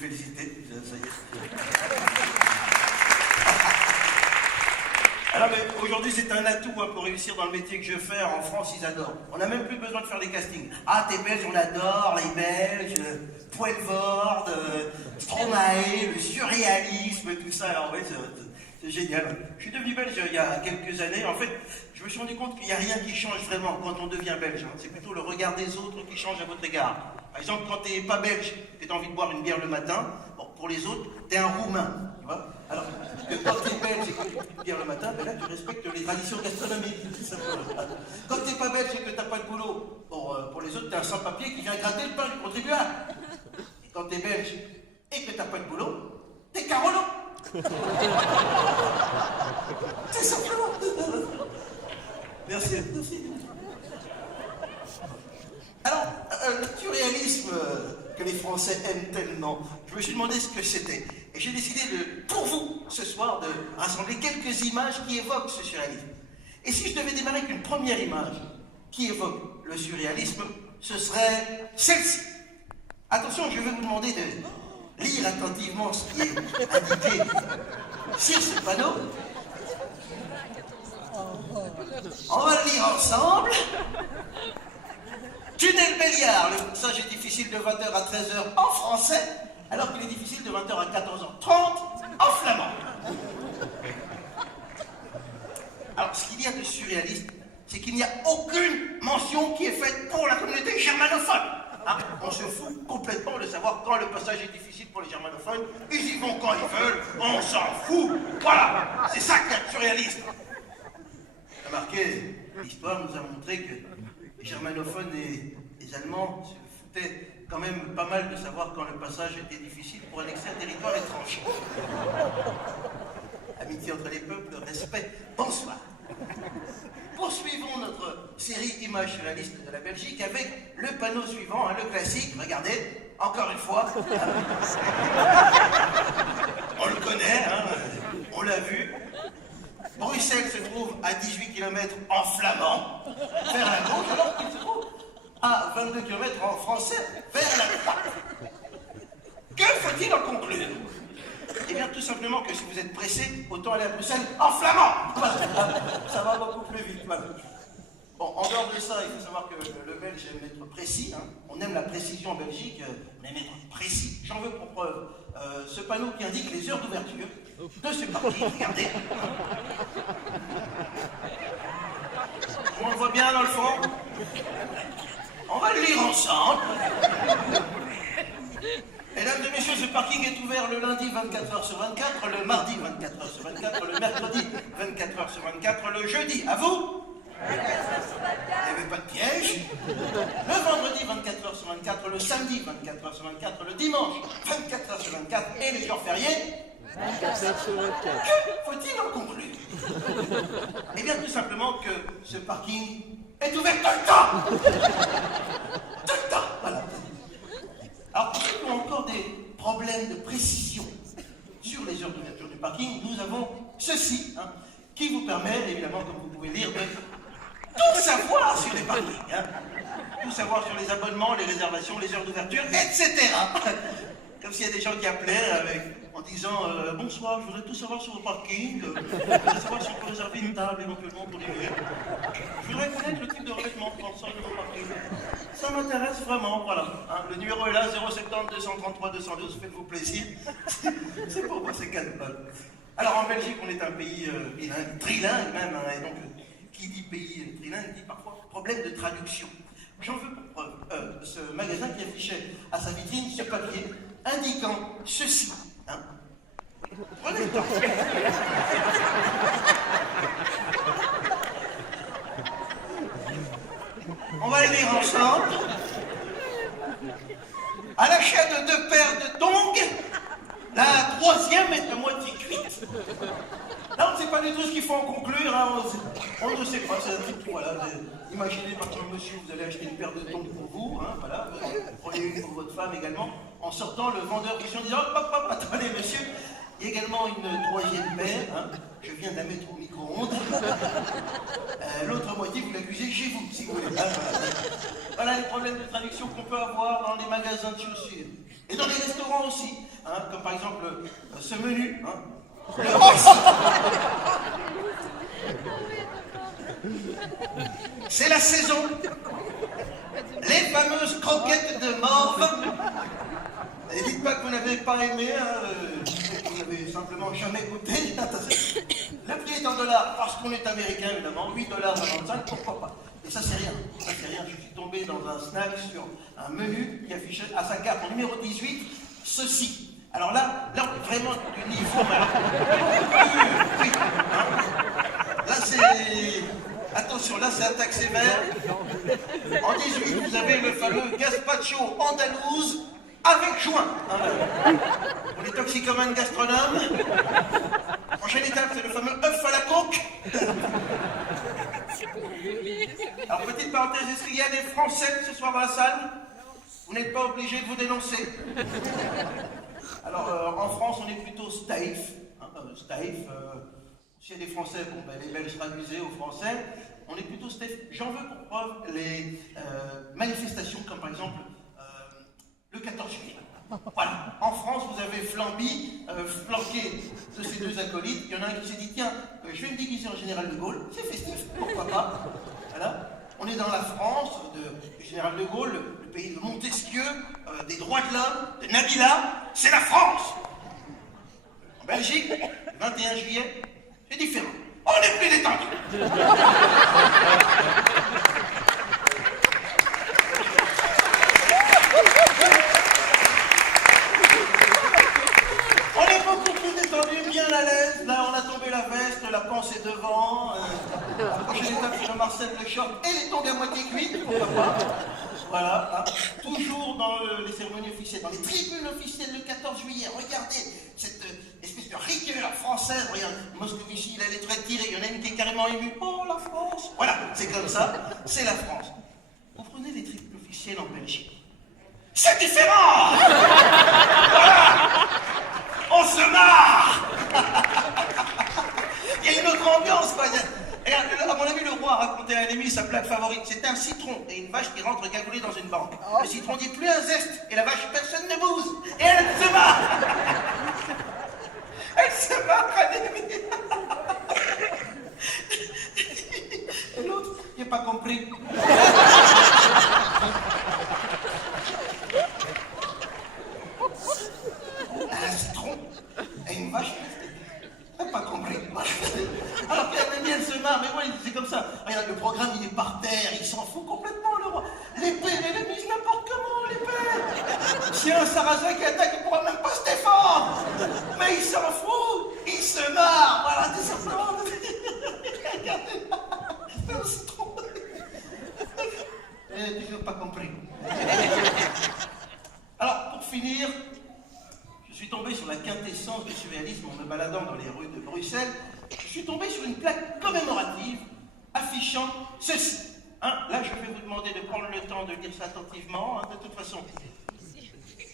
féliciter, ça y est. Alors, mais aujourd'hui, c'est un atout hein, pour réussir dans le métier que je fais. En France, ils adorent. On n'a même plus besoin de faire des castings. Ah, t'es belge, on adore, les Belges, Poelvoorde, Stromae, le surréalisme, tout ça. Alors, oui, c'est génial. Je suis devenu belge il y a quelques années. En fait, je me suis rendu compte qu'il n'y a rien qui change vraiment quand on devient belge. Hein. C'est plutôt le regard des autres qui change à votre égard. Par exemple, quand t'es pas belge, que t'as envie de boire une bière le matin, bon, pour les autres, t'es un roumain. Tu vois. Alors que quand t'es belge et que tu bois une bière le matin, ben là, tu respectes les traditions gastronomiques. Quand t'es pas belge et que t'as pas de boulot, bon, pour les autres, t'es un sans-papier qui vient gratter le pain du contribuable. Et quand t'es belge et que t'as pas de boulot, t'es Carolo. C'est simplement. Merci, merci. Alors, le surréalisme que les Français aiment tellement, je me suis demandé ce que c'était. Et j'ai décidé pour vous, ce soir, de rassembler quelques images qui évoquent ce surréalisme. Et si je devais démarrer avec une première image qui évoque le surréalisme, ce serait celle-ci. Attention, je vais vous demander de lire attentivement ce qui est indiqué sur ce panneau. On va le lire ensemble. Tunnel Béliard, le passage est difficile de 20h à 13h en français, alors qu'il est difficile de 20h à 14h30 en flamand. Alors, ce qu'il y a de surréaliste, c'est qu'il n'y a aucune mention qui est faite pour la communauté germanophone. Hein, on se fout complètement de savoir quand le passage est difficile pour les germanophones. Ils y vont quand ils veulent, on s'en fout. Voilà, c'est ça qu'il y a de surréaliste. Remarquez, l'histoire nous a montré que les germanophones et les Allemands se foutaient quand même pas mal de savoir quand le passage était difficile pour annexer un territoire étranger. Amitié entre les peuples, respect, bonsoir. Poursuivons notre série images surréalistes de la Belgique avec le panneau suivant, hein, le classique, regardez, encore une fois. On le connaît, hein, on l'a vu. Bruxelles se trouve à 18 km en flamand, vers la gauche, alors qu'il se trouve à 22 km en français, vers la droite. Que faut-il en conclure? Eh bien, tout simplement que si vous êtes pressé, autant aller à Bruxelles en flamand. Ça va beaucoup plus vite. Voilà. Bon, en dehors de ça, il faut savoir que le Belge aime être précis. Hein. On aime la précision en Belgique, on aime être précis. J'en veux pour preuve ce panneau qui indique les heures d'ouverture de ce parking. Regardez. On le voit bien dans le fond. On va le lire ensemble. Mesdames et messieurs, ce parking est ouvert le lundi 24h sur 24, le mardi 24h sur 24, le mercredi 24h sur 24, le jeudi, à vous? Il n'y avait pas de piège. Le vendredi 24h sur 24, le samedi 24h sur 24, le dimanche 24h sur 24 et les jours fériés 24h sur 24. Que faut-il en conclure? Eh bien, tout simplement que ce parking est ouvert tout le temps. Tout le temps, voilà. Alors, pour ceux qui ont encore des problèmes de précision sur les heures d'ouverture du parking, nous avons ceci, hein, qui vous permet, évidemment, comme vous pouvez lire, de tout savoir sur les parkings. Hein. Tout savoir sur les abonnements, les réservations, les heures d'ouverture, etc. Comme s'il y a des gens qui appelaient en disant bonsoir, je voudrais tout savoir sur vos parkings, je voudrais savoir si on peut réserver une table éventuellement pour l'hiver. Je voudrais connaître le type de revêtement pour l'ensemble de vos parkings. Ça m'intéresse vraiment, voilà. Hein, le numéro est là, 070 233 212, faites-vous plaisir. C'est pour moi, c'est cadeau. Alors en Belgique, on est un pays bilingue, trilingue même, hein, et donc qui dit pays trilingue dit parfois problème de traduction. J'en veux pour preuve ce magasin qui affichait à sa vitrine ce papier indiquant ceci. Hein. Prenez le temps. On va le lire ensemble. À l'achat de 2 paires de tongs, la 3e est à moitié cuite. Là, on ne sait pas du tout ce qu'il faut en conclure. Hein. On ne sait pas. C'est un truc, voilà. Imaginez, par exemple, monsieur, vous allez acheter une paire de tongs pour vous. Hein, voilà. Prenez une pour votre femme également. En sortant, le vendeur question disant hop, hop, hop, attendez, monsieur. Il y a également une troisième paire, hein. Je viens de la mettre au micro-ondes. L'autre moitié, vous la cuisez chez vous, si vous voulez. Hein, voilà les problèmes de traduction qu'on peut avoir dans les magasins de chaussures. Et dans les restaurants aussi, hein, comme par exemple ce menu. Hein. C'est la saison. Les fameuses croquettes de morve. Et dites pas que vous n'avez pas aimé, hein, vous n'avez simplement jamais goûté. Le prix est en dollars parce qu'on est américain, évidemment. $8,95, pourquoi pas. Et ça, c'est rien. Ça, c'est rien. Je suis tombé dans un snack sur un menu qui affichait à sa carte en numéro 18, ceci. Alors là, vraiment du niveau. Oui, hein. Là, c'est. Attention, là, c'est attaque sévère. En 18, vous avez le fameux gazpacho andalouse avec joint. Hein. Pour les toxicomanes gastronomes. Prochaine étape, c'est le fameux œuf à la coque. Alors, petite parenthèse, est-ce qu'il y a des Français ce soir dans la salle? Vous n'êtes pas obligés de vous dénoncer. Alors, en France, on est plutôt Staif. Hein, s'il y a des Français, bon, ben, les Belges sera amusés aux Français. On est plutôt Staif. J'en veux pour preuve les manifestations, comme par exemple le 14 juillet. Voilà. En France, vous avez Flamby, flanqué de ces deux acolytes. Il y en a un qui s'est dit, tiens, je vais me déguiser en général de Gaulle. C'est festif, pourquoi pas. Voilà. On est dans la France du général de Gaulle, le pays de Montesquieu, des droits de l'homme, de Nabila. C'est la France. En Belgique, le 21 juillet, c'est différent. On est plus détendu. On est beaucoup plus détendu, bien à l'aise. Là, on a tombé la veste, la panse est devant. La prochaine étape, c'est le Marcel, le short et les tongs à moitié cuites, pourquoi pas. Voilà, hein. Toujours dans les cérémonies officielles, dans les tribunes officielles le 14 juillet. Regardez cette espèce de rigueur française. Regarde, Moscovici, il a les traits tirés. Il y en a une qui est carrément émue. Oh, la France. Voilà, c'est comme ça, c'est la France. Vous prenez les tribunes officielles en Belgique. C'est différent. Voilà. On se marre. Il y a une autre ambiance, quoi. Et à mon avis, le roi a raconté à un ami sa plaque favorite. C'était un citron et une vache qui rentre cagoulée dans une banque. Le citron dit plus un zeste et la vache, personne ne bouge. Et elle se bat. Elle se bat, un ami. Et l'autre, il n'a pas compris. Un citron et une vache. Pas compris. Alors qu'elle se marre, mais ouais, c'est comme ça. Regarde, le programme, il est par terre, il s'en fout complètement, le roi. L'épée, elle est mise n'importe comment, l'épée. Si un sarrasin qui attaque, il pourra même pas se défendre. Mais il s'en fout, il se marre. Voilà, tout simplement. Regardez là, c'est un citron. Toujours pas compris. Alors, pour finir, je suis tombé sur la quintessence du surréalisme en me baladant dans les rues de Bruxelles. Je suis tombé sur une plaque commémorative affichant ceci. Hein, là, je vais vous demander de prendre le temps de lire ça attentivement. Hein, de toute façon,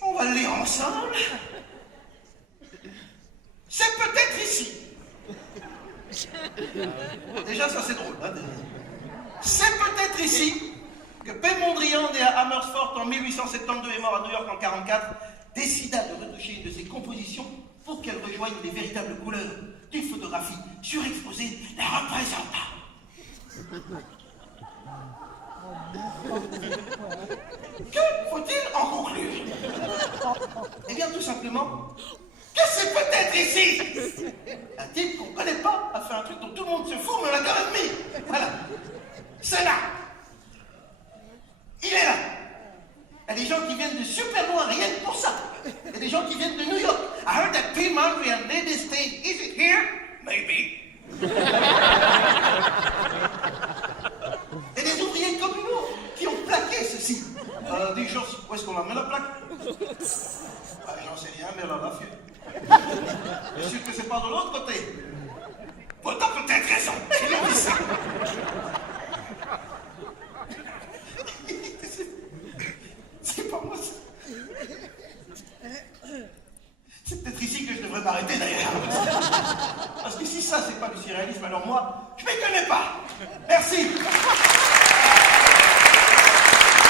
on va le lire ensemble. C'est peut-être ici. Déjà, ça c'est drôle. Hein, c'est peut-être ici que P. Mondrian, né à Amersfoort en 1872 et mort à New York en 1944, décida de retoucher une de ses compositions pour qu'elle rejoigne les véritables couleurs d'une photographie surexposée la représentant. Que faut-il en conclure? Eh bien, tout simplement, que c'est peut-être ici. Un type qu'on ne connaît pas a fait un truc dont tout le monde se fout, mais on l'a quand même mis. Voilà. C'est là. Il est là. Il y a des gens qui viennent de super loin, rien que pour ça. Il y a des gens qui viennent de New York. I heard that P. Mondrian made this thing. Is it here? Maybe. Et des ouvriers communaux qui ont plaqué ceci. Des gens, où est-ce qu'on la met la plaque? J'en sais rien, mais elle en a fait. Je suis sûr que c'est pas de l'autre côté. Bon, t'as peut-être raison. Il a dit ça. C'est pas moi ça. C'est peut-être ici que je devrais m'arrêter d'ailleurs. d'irréalisme. Alors moi,